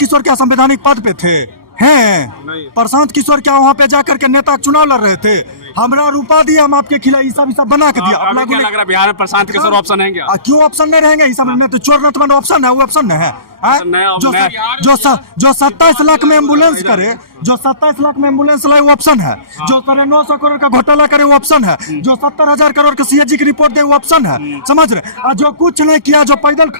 किशोर क्या संवैधानिक पद पे थे? हैं प्रशांत किशोर क्या वहाँ पे जाकर के नेता चुनाव लड़ रहे थे? हमरा रुपा दिया, हम आपके खिलाफ ये सब बना के दिया। आपको क्या लग रहा है बिहार में प्रशांत किशोर ऑप्शन है क्या? क्यों ऑप्शन नहीं रहेंगे? इस समय में तो चोर नतमंड ऑप्शन है, वो ऑप्शन नहीं है। जो 27 लाख में एम्बुलेंस करे, जो 27 लाख में एम्बुलेंस लाए वो ऑप्शन है। जो 950 करोड़ का घोटाला करे वो ऑप्शन है। जो 70,000 करोड़ का सीएजी की रिपोर्ट दे वो ऑप्शन है। समझ रहे? और जो कुछ नहीं किया, जो पैदल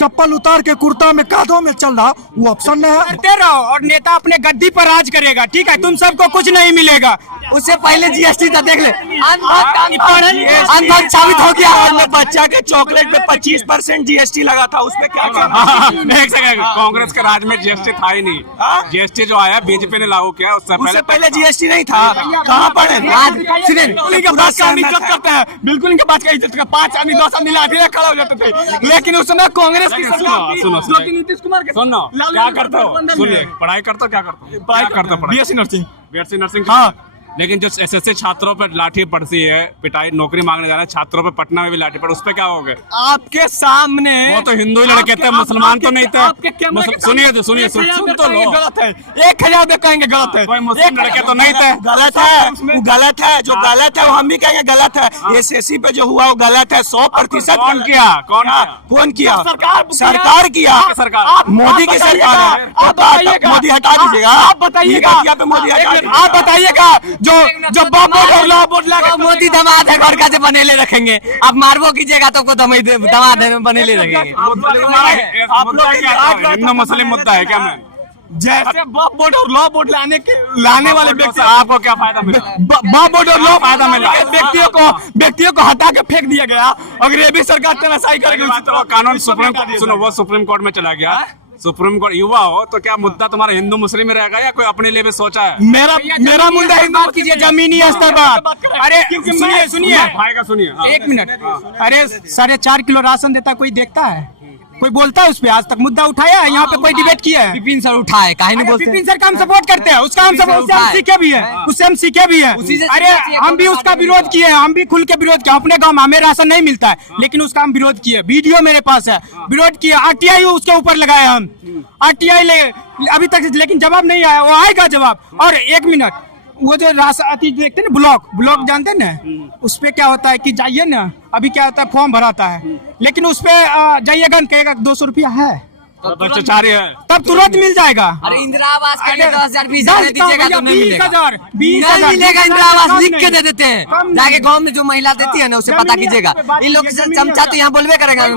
चप्पल उतार के कुर्ता में कादों में चल रहा, वो ऑप्शन नहीं है। करते रहो और नेता अपने गद्दी पर राज करेगा, ठीक है? तुम सबको कुछ नहीं मिलेगा। उससे पहले जीएसटी था, देख ले अनभक्त साबित हो गया। और बच्चा के चॉकलेट पे 25% जीएसटी लगा था, उसमें क्या एक सेकंड, कांग्रेस के राज में जीएसटी था ही नहीं। जीएसटी जो आया बीजेपी ने लागू किया, उससे पहले जीएसटी नहीं था। कहाँ पर है? इज्जत करते हैं, बिल्कुल इनके बात का इज्जत का। 5 आदमी 10 आदमी लाठी खड़ा हो जाते थे, लेकिन उस समय कांग्रेस की सरकार नीतीश कुमार के सुनो क्या करते हो, सुनिए पढ़ाई करते हो, क्या करते हो? पढ़ाई करते हो, बीएससी नर्सिंग। BSc nursing. हाँ, लेकिन जो एसएससी छात्रों पर लाठी पड़ती है, पिटाई, नौकरी मांगने जा रहे हैं छात्रों पर, पटना में भी लाठी पड़, उस पे क्या हो गए? आपके सामने वो तो हिंदू ही लड़के थे, मुसलमान तो नहीं थे। सुनिए सुन तो लो। गलत है, 1000 में कहेंगे गलत है। कोई मुस्लिम लड़के तो नहीं थे। गलत है, वो गलत है। जो गलत है वो हम भी कहेंगे गलत है। एसएससी पे जो हुआ वो गलत है 100%। कौन किया? कौन किया? सरकार किया। मोदी की सरकार है। मोदी हटा दीजिएगा। आप बताइएगा, आप बताइएगा। जो मोदी दमाद है, घर का से बनेले रखेंगे। आप मारबो कीजिएगा तो दमाद है बनेले रखेंगे। आप लोग हिंदू मुस्लिम मुद्दा है क्या? मैं जैसे बॉब बोर्ड और लॉ बोर्ड लाने वाले व्यक्ति, आपको क्या फायदा मिला? बॉब बोर्ड और लॉ फायदा मिला। व्यक्तियों को हटा के फेंक दिया गया। अगर ये भी सरकार तनाशाही करेगी, कानून सुप्रीम कोर्ट में चला गया। सुप्रीम कोर्ट युवा हो तो क्या मुद्दा तुम्हारा हिंदू मुस्लिम में रहेगा या कोई अपने लिए भी सोचा है? मेरा मुद्दा हिंदू कीजिए, जमीनी स्तर पर। अरे सुनिए भाई का सुनिए। 1 मिनट। अरे 4.5 किलो राशन देता, कोई देखता है? कोई बोलता है उस पे? आज तक मुद्दा उठाया है? यहाँ पे कोई डिबेट किया है? विपिन सर उठाए, काहे नहीं बोलते? विपिन सर का हम सपोर्ट करते हैं, उसका हम सीखे भी है, उससे हम सीखे भी है। अरे हम भी उसका विरोध किए हैं, हम भी खुल के विरोध किया। अपने गाँव में हमें राशन नहीं मिलता है, लेकिन उसका हम विरोध किए। वीडियो मेरे पास है, विरोध किया। RTI उसके ऊपर लगाए हम, RTI ले अभी तक, लेकिन जवाब नहीं आया। वो आएगा जवाब। और 1 मिनट, वो जो राशन देखते हैं ना, ब्लॉक जानते हैं ना, उस पे क्या होता है कि जाइए ना, अभी क्या होता है फॉर्म भराता है, लेकिन उस पे जाइएगा, कहेगा 200 रुपया है, तब तुरंत मिल जाएगा। अरे इंदिरा आवास के लिए 10,000 20,000 दीजिएगा तो नहीं मिलेगा। 20,000 मिलेगा। इंदिरा आवास लिख के दे देते हैं। जाके गांव में जो महिला देती है ना, उसे पता कीजिएगा। इन लोग से चमचा तो यहाँ बोलवे करेगा।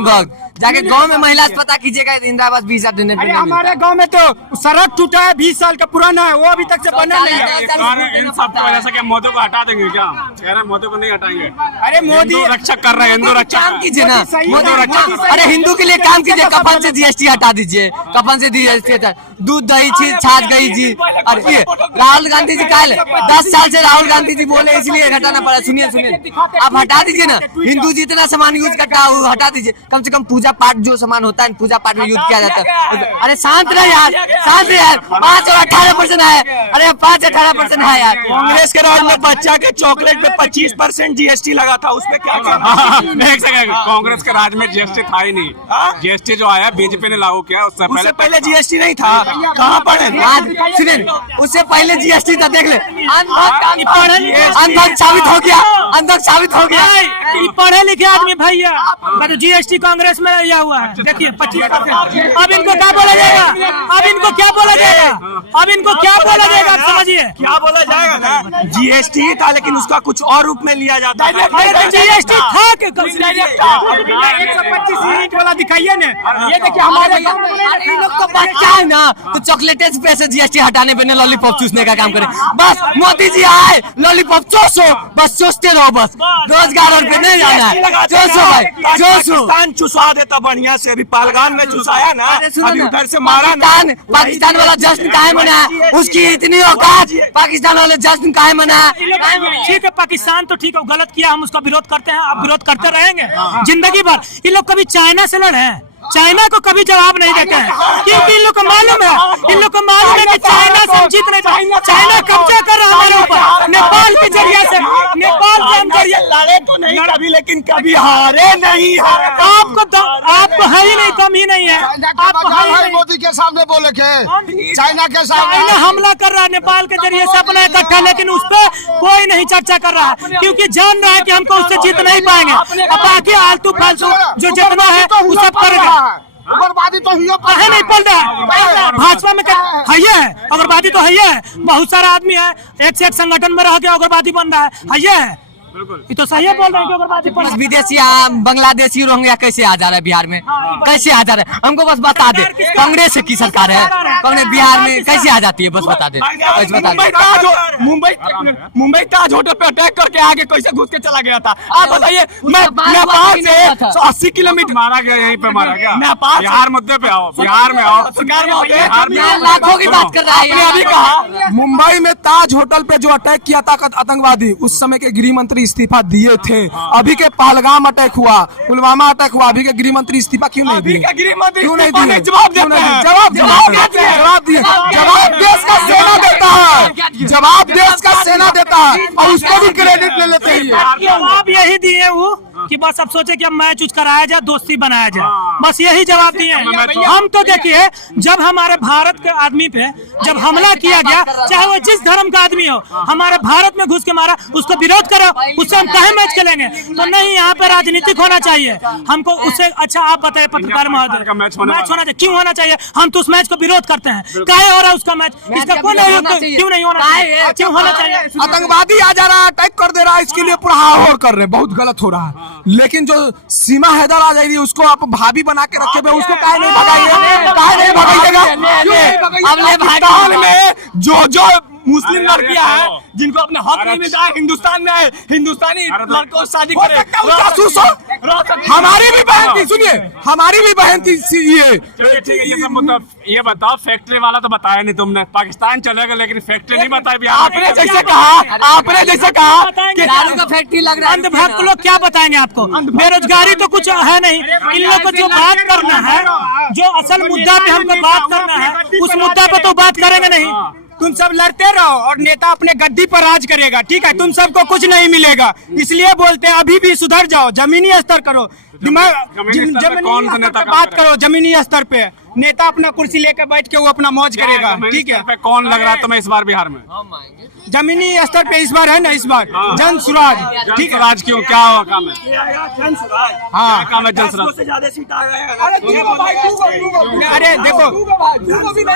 जाके गांव में महिला से पता कीजिएगा, इंदिरा आवास 20,000 देने। हमारे गाँव में तो सड़क टूटा है, 20 साल का पुराना है, वो अभी तक से बना नहीं है। इन सब की वजह से क्या मोदी को हटा देंगे क्या? कह रहे हैं मोदी को नहीं हटाएंगे। अरे मोदी रक्षक कर रहे हैं, हिंदू रक्षक। काम कीजिए ना, मोदी रक्षक। अरे हिंदू के लिए काम कीजिए। कफन से जीएसटी हटा दीजिए, कफन से जीएसटी, दूध दही चीज छाछ गई जी। अरे राहुल गांधी जी कल 10 साल से राहुल गांधी जी बोले, इसलिए हटाना पड़ा। सुनिए आप हटा दीजिए ना। हिंदू जितना सामान यूज करता है वो हटा दीजिए। कम से कम पूजा पाठ जो सामान होता है, पूजा पाठ में यूज किया जाता है। अरे शांत रहे यार, शांत रहे यार। 5 और 18% है। अरे 5-18% है यार। कांग्रेस के राज में बच्चा के चॉकलेट पे 25% जीएसटी लगा था, उसपे क्या? एक सेकंड, कांग्रेस के राज में जीएसटी था ही नहीं। जीएसटी जो आया बीजेपी ने लागू किया, उससे पहले जीएसटी नहीं था। कहाँ पर है? सुनिए, उससे पहले जीएसटी था, देख ले अनभक्त साबित हो गया। अनभक्त साबित हो गया। पढ़े लिखे आदमी भैया, तो जीएसटी कांग्रेस में लिया हुआ है। देखिए 25%। अब इनको क्या बोला जाएगा? अब इनको क्या बोला जाएगा? अब इनको क्या बोला जाएगा? आप समझिए क्या बोला जाएगा ना। जीएसटी था, लेकिन उसका कुछ और रूप में लिया जाता है। जीएसटी था 125 यूनिट वाला दिखाइए ना। ये देखिए हमारे इन लोग को बच्चा है ना, तो चॉकलेट पे से जीएसटी हटाने पे लॉलीपॉप चूसने का काम करे। बस मोदी जी आए, लॉलीपॉप चूसो, बस चूसते रहो। बस रोजगार और पे नहीं जाना है। चूसो भाई, चूसो। पाकिस्तान चुसा देता बढ़िया से। अभी पालगान में चुसाया ना, अभी उधर से मारा ना। पाकिस्तान वाला जश्न काहे मनाया? उसकी इतनी औकात, पाकिस्तान वाले जश्न काहे मनाया? ठीक है, पाकिस्तान तो ठीक है, गलत किया, हम उसका विरोध करते हैं, अब विरोध करते रहेंगे जिंदगी भर। ये लोग कभी चाइना से लड़े हैं, चाइना को कभी जवाब नहीं देते हैं, क्योंकि इन लोग को मालूम है, इन लोग को मालूम है कि चाइना से हम जीत नहीं पाएंगे। चाइना कब्जा कर रहा है हमारे ऊपर, नेपाल के जरिए से। नेपाल से हम और ये लड़े तो नहीं कभी, लेकिन कभी हारे नहीं है। आपको है ही नहीं, दम ही नहीं है। आपको है ही नहीं। मोदी के सामने बोले के चाइना के सामने चाइना हमला कर रहा है नेपाल के जरिए से अपना इकट्ठा, लेकिन उस पर कोई नहीं चर्चा कर रहा है, क्योंकि जान रहा है कि हमको उससे जीत नहीं पाएंगे। अब बाकी आलतू फालतू जो जितना है वो सब करेगा। उग्रवादी तो ही है नहीं पल रहा है। भाजपा में है ये है, उग्रवादी तो है ये है। बहुत सारा आदमी है, एक से एक संगठन में रह के उग्रवादी बन रहा है ये है। ये तो सही है बोल रहे हैं कि उग्रवादी बन रहा है। विदेशी बांग्लादेशी रोहिंग्या कैसे आ जा रहा है बिहार में, कैसे आ जा रहा है हमको बस बता दे। कांग्रेस की सरकार है, कांग्रेस बिहार में कैसे आ जाती है बस बता दे, बस बता दे। मुंबई ताज होटल पे अटैक करके आगे कैसे घुस के चला गया था, आप बताइए। मैं नेपाल से 80 किलोमीटर मारा गया, यहीं पे मारा गया। नेपाल बिहार मुद्दे पे आओ, बिहार में आओ। बिहार में लाखों की बात कर रहा है। आपने अभी कहा मुंबई में ताज होटल पे जो अटैक किया था आतंकवादी, उस समय के गृह मंत्री इस्तीफा दिए थे। अभी के पहलगाम अटैक हुआ, पुलवामा अटैक हुआ, अभी के गृह मंत्री इस्तीफा क्यों नहीं दिए? क्यों नहीं दिए? जवाब देश का सेना देता है, जवाब देश का सेना देता है, और उसको भी क्रेडिट ले लेते हैं। जवाब यही दिए वो कि बस अब सोचे कि अब मैच उच कराया जाए, दोस्ती बनाया जाए, बस यही जवाब दिए। हम तो देखिए, जब हमारे भारत के आदमी पे जब हमला किया गया, चाहे वो जिस धर्म का आदमी हो, हमारे भारत में घुस के मारा, उसको विरोध करो, उससे हम कहे मैच खेलेंगे? तो नहीं, यहाँ पे राजनीतिक होना चाहिए हमको। उससे अच्छा आप बताए पत्रकार महोदय, मैच होना चाहिए, क्यों होना चाहिए? हम तो उस मैच को विरोध करते हैं। काहे हो रहा है उसका मैच? इसका क्यों नहीं होना चाहिए? क्यों होना चाहिए? आतंकवादी आ जा रहा है, अटैक कर दे रहा है, इसके लिए पूरा हाहोर कर रहे हैं, बहुत गलत हो रहा है। लेकिन जो सीमा हैदर आ जाएगी, उसको आप भाभी बना के रखे हुए, उसको काहे नहीं भगाइए? काहे नहीं भगाइएगा? पाकिस्तान में जो मुस्लिम लड़कियां हैं जिनको अपने हक नहीं मिलता है, हिंदुस्तान में आए, हिंदुस्तानी लड़कों से शादी करे। हमारी भी बहन थी, सुनिए, हमारी भी बहन थी ये। चलिए ठीक है, ये सब मुद्दा। ये बताओ, फैक्ट्री वाला तो बताया नहीं तुमने, पाकिस्तान चलेगा लेकिन फैक्ट्री नहीं बताई बिहार में। आपने जैसे कहा कि दारू का फैक्ट्री लग रहा है। अंधभक्त लोग क्या बताएंगे आपको? बेरोजगारी तो कुछ है नहीं। इन लोगों को जो बात करना है, जो असल मुद्दा पे हमको बात करना है, उस मुद्दा पे तो बात करेंगे नहीं। तुम सब लड़ते रहो और नेता अपने गद्दी पर राज करेगा, ठीक है? तुम सबको कुछ नहीं मिलेगा, इसलिए बोलते हैं अभी भी सुधर जाओ, जमीनी स्तर करो, दिमाग जमीनी स्तर पे बात करो। जमीनी स्तर पे नेता अपना कुर्सी लेकर बैठ के वो अपना मौज करेगा, ठीक है? कौन लग रहा है तुम्हें इस बार बिहार में? जमीनी स्तर पे इस बार है ना, इस बार जन सुराज, ठीक है? राज क्यों, क्या हुआ काम है? हाँ, काम है जन सुराज। अरे देखो,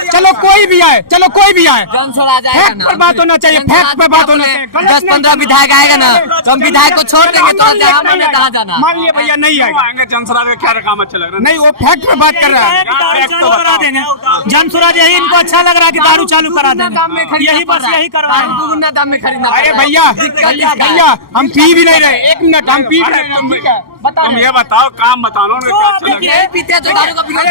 चलो कोई भी आए, चलो कोई भी आए, जन स्वराज आएगा फैक्ट पर बात होना चाहिए, फैक्ट पर बात होना चाहिए। 10-15 विधायक आएगा ना, तो हम विधायक को छोड़ देंगे, तो हमने कहा जाना। मान लिया भैया नहीं आएगा, आएंगे जन सुराज का क्या काम अच्छा लग रहा है? नहीं, वो फैक्ट पे बात कर रहा है। चालू करा देंगे जन सुराज, यही इनको अच्छा लग रहा है कि दारू चालू करा देंगे, यही बस यही करवा। दुगुना दाम में खरीदना। अरे भैया हम पी भी नहीं रहे, 1 मिनट, हम पी भी नहीं रहे, ठीक है? तुम ये बताओ, काम बताओ ना,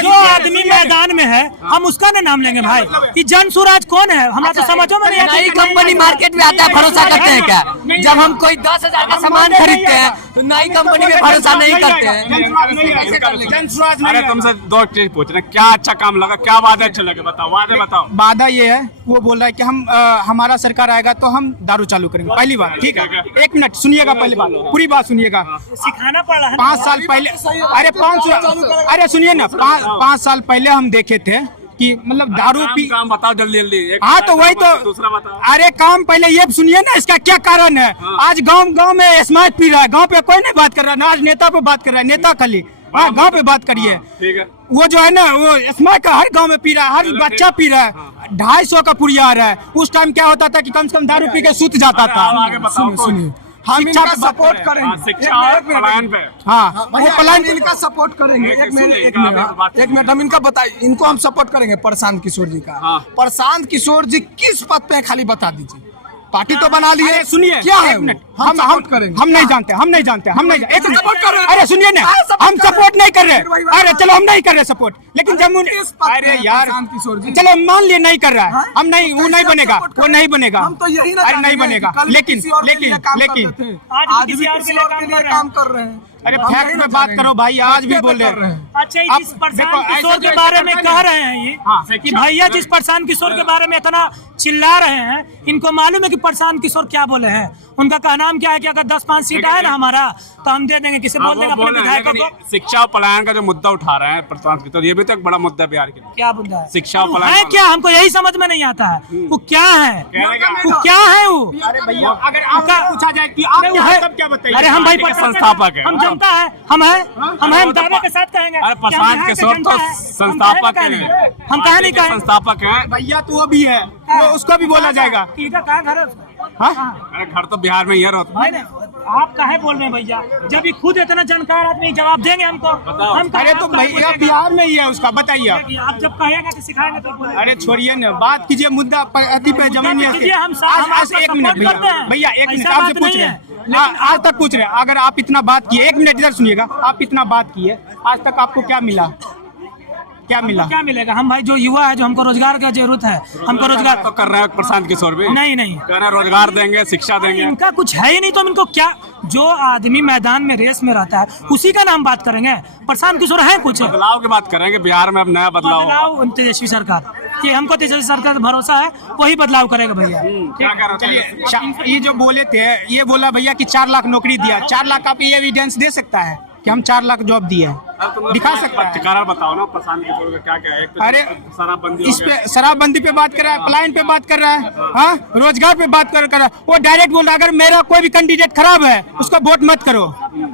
जो आदमी मैदान में है, हम उसका ना नाम लेंगे भाई। कि जन सुराज कौन है, हमारा तो समझो में नहीं आता। नई कंपनी मार्केट में आता है, भरोसा करते हैं क्या? जब हम कोई 10,000 का सामान खरीदते हैं तो नई कंपनी में भरोसा नहीं करते हैं। जन सुराज अरे तुमसे 2 चीज पूछना, क्या अच्छा काम लगा, क्या वादे अच्छे लगे, बताओ, वादे बताओ। वादा ये है, वो बोल रहा है कि हम हमारा सरकार आएगा तो हम दारू चालू करेंगे, पहली बात, ठीक है? 1 मिनट सुनिएगा, पहली बात, पूरी बात सुनिएगा। सिखाना पड़ रहा है 5 साल पहले, अरे सुनिए ना, 5 साल पहले हम देखे थे कि मतलब दारू पी। काम बताओ जल्दी जल्दी। हाँ तो वही तो, दूसरा बताओ। अरे काम पहले ये सुनिए ना, इसका क्या कारण है? आज गांव में स्मार्ट पी रहा है, गांव पे कोई नहीं बात कर रहा है ना, आज नेता पे बात कर रहा है, नेता खाली। हाँ, गांव पे बात करिए, ठीक है? वो जो है ना, वो स्मार्ट का हर गांव में पी रहा है, हर बच्चा पी रहा है। 250 का पुड़िया आ रहा है। उस टाइम क्या होता था कि कम से कम दारू पी के सूत जाता था। आगे बताओ। सुनिए, हम इनका सपोर्ट करेंगे, शिक्षा और पलायन पे। हाँ, वो पलायन इनका सपोर्ट करेंगे। एक मिनट हम इनका बताइए, इनको हम सपोर्ट करेंगे प्रशांत किशोर जी का। प्रशांत किशोर जी किस पद पे खाली बता दीजिए। पार्टी तो बना लिए, सुनिए क्या है? हम सपोर्ट करेंगे। हम नहीं जानते, हम नहीं जानते, हम नहीं जानते। सपोर्ट कर रहे हैं। अरे सुनिए ना, हम सपोर्ट नहीं कर रहे। अरे चलो हम नहीं कर रहे सपोर्ट, लेकिन जब अरे यार चलो मान लिए नहीं कर रहा है, हम नहीं, वो नहीं बनेगा, वो नहीं बनेगा, हम तो यही ना, अरे नहीं बनेगा। लेकिन आज भी किसी और के लिए काम कर रहे हैं। अरे फैक्ट में बात करो भाई, आज भी बोल रहे हैं। अच्छा, जिस प्रशांत किशोर के बारे में कह रहे हैं ये कि भैया जिस प्रशांत किशोर के बारे में इतना चिल्ला रहे हैं, इनको मालूम है कि प्रशांत किशोर क्या बोले हैं। उनका कहनाम क्या है कि अगर 10-5 सीट आए ना हमारा तो हम दे देंगे, किसे बोल देंगे अपने विधायकों को। शिक्षा और पलायन का जो मुद्दा उठा रहे हैं प्रशांत किशोर, ये भी तो एक बड़ा मुद्दा है बिहार के लिए। क्या मुद्दा है? शिक्षा और है पलायन क्या, हमको यही समझ में नहीं आता है वो क्या है, वो क्या है वो। अरे भैया अगर आपका पूछा जाए कि आप क्या है, तब क्या बताइए? अरे हम भाई पार्टी के संस्थापक हैं। हम जनता है, हम हैं दावे के साथ कहेंगे। अरे प्रशांत किशोर तो संस्थापक हैं, हम कहा नहीं कहें। संस्थापक हैं। भैया तो वो भी है, वो उसको भी बोला जाएगा। कहाँ घर है उसका? अरे घर तो बिहार में ही है रोहतक। भाई आप काहे बोल रहे हैं भैया, जब ये खुद इतना जानकार आदमी जवाब देंगे हमको। हम अरे तो भैया बिहार में ही है उसका, बताइए आप जब कहेंगे तो सिखाएंगे तो बोलेंगे। अरे छोड़िए ना, बात कीजिए मुद्दा अति पे जमीन कीजिए, हम आज एक मिनट भैया एक मिनट आपसे पूछ रहे हैं, आज तक पूछ रहे हैं। अगर आप इतना बात किए, एक मिनट इधर सुनिएगा, आप इतना बात किए, आज तक आपको क्या मिला? क्या मिला? क्या मिलेगा? हम भाई जो युवा है, जो हमको रोजगार की जरूरत है, हमको रोजगार तो कर रहे हैं प्रशांत किशोर भी। नहीं कह रहे हैं रोजगार देंगे, शिक्षा देंगे। इनका कुछ है ही नहीं तो हम इनको क्या, जो आदमी मैदान में रेस में रहता है उसी का नाम बात करेंगे। प्रशांत किशोर है कुछ बदलाव की बात करेंगे, बिहार में अब नया बदलाव। तेजस्वी सरकार, ये हमको तेजस्वी सरकार का भरोसा है, वही बदलाव करेगा भैया। क्या कह रहे हैं? चलिए ये जो बोले थे, ये बोला भैया कि 4 लाख नौकरी दिया। 4 लाख आप ये एविडेंस दे सकता है कि हम 4 लाख जॉब दिए हैं? दिखा सकता है? कारण बताओ ना प्रशांत किशोर का क्या क्या है। एक तो अरे शराबबंदी, इस पे शराबबंदी पे बात कर रहा है, पलायन पे बात कर रहा है, हाँ रोजगार पे बात कर रहा है। वो डायरेक्ट बोल रहा है अगर मेरा कोई भी कैंडिडेट खराब है उसका वोट मत करो।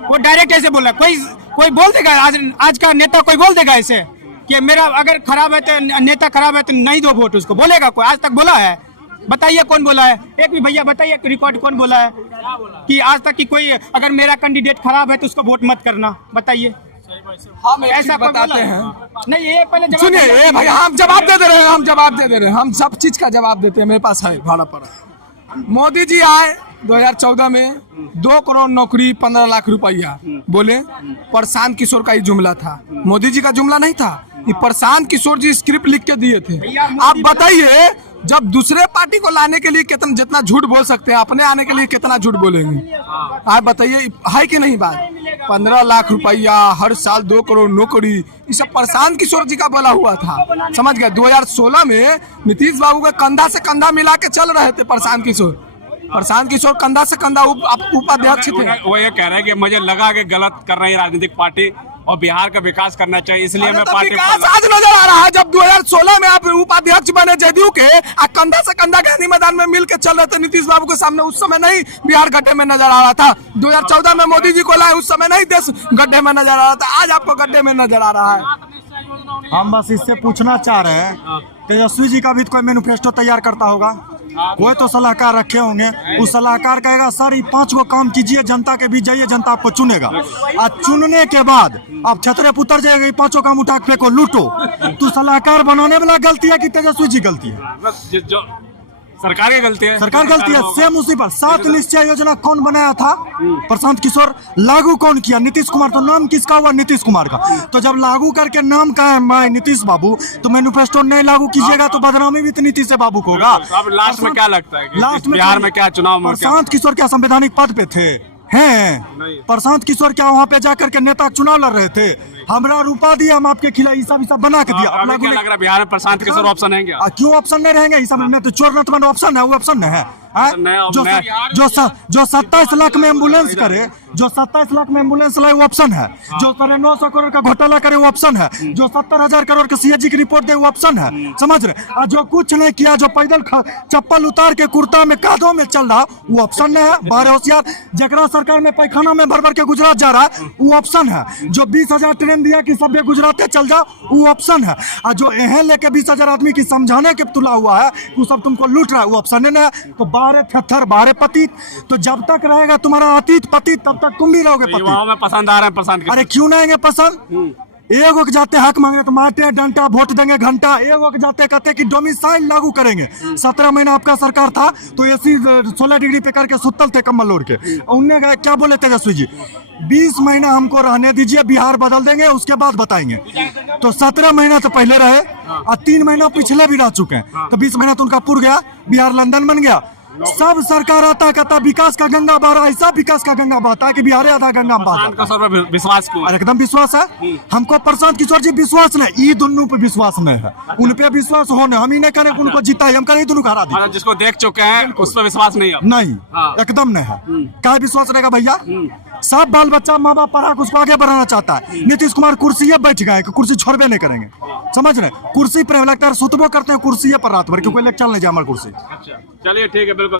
वो डायरेक्ट ऐसे बोल रहा है। कोई बोल देगा आज का नेता, कोई बोल देगा ऐसे कि मेरा अगर खराब है तो नेता खराब है तो नहीं दो वोट उसको? बोलेगा कोई? आज तक बोला है? बताइए कौन बोला है? एक भी भैया बताइए रिकॉर्ड कौन बोला है कि आज तक कि कोई अगर मेरा कैंडिडेट खराब है तो उसको वोट मत करना? बताइए। हम ऐसा बताते हैं। नहीं, ये पहले जवाब सुनिए, ये भैया हम जवाब दे दे रहे हैं, हम जवाब दे दे रहे हैं, हम सब चीज का जवाब देते हैं, मेरे पास है भाड़ा पड़ा। मोदी जी आए 2014 में 2 करोड़ नौकरी 15 लाख रुपया बोले। प्रशांत किशोर का ही जुमला था, मोदी जी का जुमला नहीं था। ये प्रशांत किशोर जी स्क्रिप्ट लिख के दिए थे। आप बताइए, जब दूसरे पार्टी को लाने के लिए कितना जितना झूठ बोल सकते हैं, अपने आने के लिए कितना झूठ बोलेंगे? आप बताइए, है कि नहीं बात? 15 लाख रुपया हर साल, 2 करोड़ नौकरी, ये सब प्रशांत किशोर जी का बोला हुआ था। समझ गए? 2016 में नीतीश बाबू के कंधा से कंधा मिला के चल रहे थे प्रशांत किशोर कंधा से कंधा उपाध्यक्ष थे। वो ये कह रहे हैं कि मुझे लगा कि गलत कर रही है राजनीतिक पार्टी और बिहार का विकास करना चाहिए, इसलिए मैं पार्टी विकास आज नजर आ रहा है। जब 2016 में आप उपाध्यक्ष बने जदयू के, कंधा से कंधा गांधी मैदान में मिल के चल रहे थे नीतीश बाबू के सामने, उस समय नहीं बिहार गड्ढे में नजर आ रहा था। 2014 में मोदी जी को लाए, उस समय नहीं देश गड्ढे में नजर आ रहा था। आज आपको गड्ढे में नजर आ रहा है। हम बस इससे पूछना चाह रहे हैं, तेजस्वी जी का भी कोई मैनिफेस्टो तैयार करता होगा, कोई तो सलाहकार रखे होंगे। उस सलाहकार कहेगा सर ये 5 गो काम कीजिए, जनता के बीच जाइए, जनता आपको चुनेगा। और चुनने के बाद आप छतरे पुतर जाएगा, ये 5 काम उठा के फेंको, लूटो। तो सलाहकार बनाने वाला गलती है कि तेजस्वी जी गलती है? जो सरकार की गलती है, सरकार गलती है। सेम उसी पर 7 निश्चय योजना कौन बनाया था? प्रशांत किशोर। लागू कौन किया? नीतीश कुमार। तो नाम किसका हुआ? नीतीश कुमार का। तो जब लागू करके नाम का है मैं नीतीश बाबू, तो मैनिफेस्टो नहीं लागू कीजिएगा तो बदनामी भी तो नीतीश बाबू को होगा। अब लास्ट में क्या लगता है कि लास्ट में बिहार में क्या चुनाव में प्रशांत किशोर क्या संवैधानिक पद पे थे? हैं प्रशांत किशोर क्या वहाँ पे जाकर के नेता चुनाव लड़ रहे थे? हमरा रुपा दिया, हम आपके खिलाफ ये सब बना के दिया। अब क्या लग रहा है बिहार में प्रशांत किशोर ऑप्शन है क्या? क्यों ऑप्शन नहीं रहेंगे? ये सब में तो चोर नटबंद ऑप्शन है, वो ऑप्शन है। जो 27 लाख में एम्बुलेंस करे, जो 27 लाख में एम्बुलेंस लाए वो ऑप्शन है। जो 950 करोड़ का घोटाला करे वो ऑप्शन है। जो 70,000 करोड़ का सीएजी की रिपोर्ट दे वो ऑप्शन है। समझ रहे? और जो कुछ नहीं किया, जो पैदल चप्पल उतार के कुर्ता में कादों में चल रहा, वो ऑप्शन नहीं है। बारह होशियार जकरा सरकार में पैखाना में भर के गुजरात जा रहा है, वो ऑप्शन है। जो 20,000 ट्रेन दिया कि सब गुजरात चल जाओ, वो ऑप्शन है। और जो एहन लेके 20,000 आदमी की समझाने के तुला हुआ है, वो सब तुमको लूट रहा है, वो ऑप्शन नहीं है। तो 12 थत्थर 12 पतित। तो जब तक रहेगा तुम्हारा अतीत पतित, तब तक तुम भी रहोगे पतित। युवाओं में पसंद आ रहे हैं प्रशांत किशोर। अरे क्यों नहीं आएंगे पसंद? एगो के जाते हक मांगे तो मारते डंटा, वोट देंगे घंटा। एगो के जाते कहते कि डोमिसाइल लागू करेंगे। 17 महीना आपका सरकार था तो एसी 16 डिग्री पे करके सुतल थे कम्बल ओढ़ के। उनने क्या बोले तेजस्वी जी? 20 महीना हमको रहने दीजिए, बिहार बदल देंगे, उसके बाद बताएंगे। तो 17 महीना तो पहले रहे और 3 महीना पिछले भी रह चुके हैं। तो 20 महीना तो उनका पूर गया, बिहार लंदन बन गया। सब सरकार आता कहता विकास का गंगा बह रहा है, ऐसा विकास का गंगा बहता है कि बिहार आधा गंगा में बहता है। का सर पर विश्वास क्यों? और एकदम विश्वास है हमको। प्रशांत किशोर जी विश्वास नहीं, ये दोनों पे विश्वास नहीं है, उन पे विश्वास होने। हम ही नहीं करें उनको जीता है, हम करें दोनों को हरा दी। जिसको देख चुके हैं उस पर विश्वास नहीं है? नहीं, एकदम नहीं है। क्या विश्वास रहेगा भैया? सब बाल बच्चा माँ बाप पढ़ा उसको आगे बढ़ाना चाहता है। नीतीश कुमार कुर्सी बैठ गए कि कुर्सी छोड़बे नहीं करेंगे, समझ रहे? कुर्सी पर लगता है सुतबो करते हैं कुर्सी पर रात भर, क्योंकि लेक्चर नहीं जाए हमारी कुर्सी। चलिए ठीक है, बिल्कुल।